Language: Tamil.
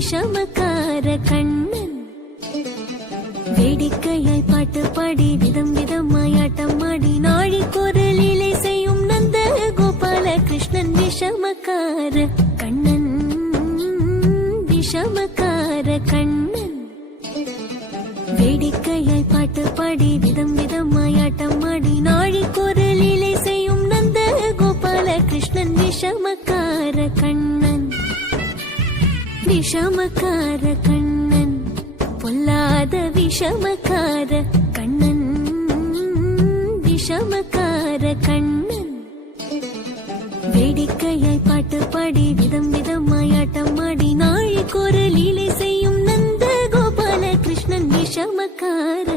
விஷமக்கார கண்ணன் வேடிக்கையாய் பாட்டு பாடி விதம் விதமாய் ஆட்டம் ஆடி நாழிக்கொரு லீலை செய்யும் நந்த கோபால கிருஷ்ணன் விஷமக்கார கண்ணன் விஷமக்கார கண்ணன் வேடிக்கையாய் பாட்டு பாடி விதம் விதமாய் ஆட்டம் ஆடி நாழிக்கொரு லீலை செய்யும் நந்த கோபால கிருஷ்ணன் விஷமக்கார கண்ணன் விஷமக்கார கண்ணன் பொல்லாத விஷமக்கார கண்ணன் விஷமக்கார கண்ணன் வேடிக்கையாய் பாட்டு பாடி விதம் விதமாய் ஆட்டம் ஆடி நாழிக்கொரு லீலை செய்யும் நந்த கோபால கிருஷ்ணன் விஷமக்கார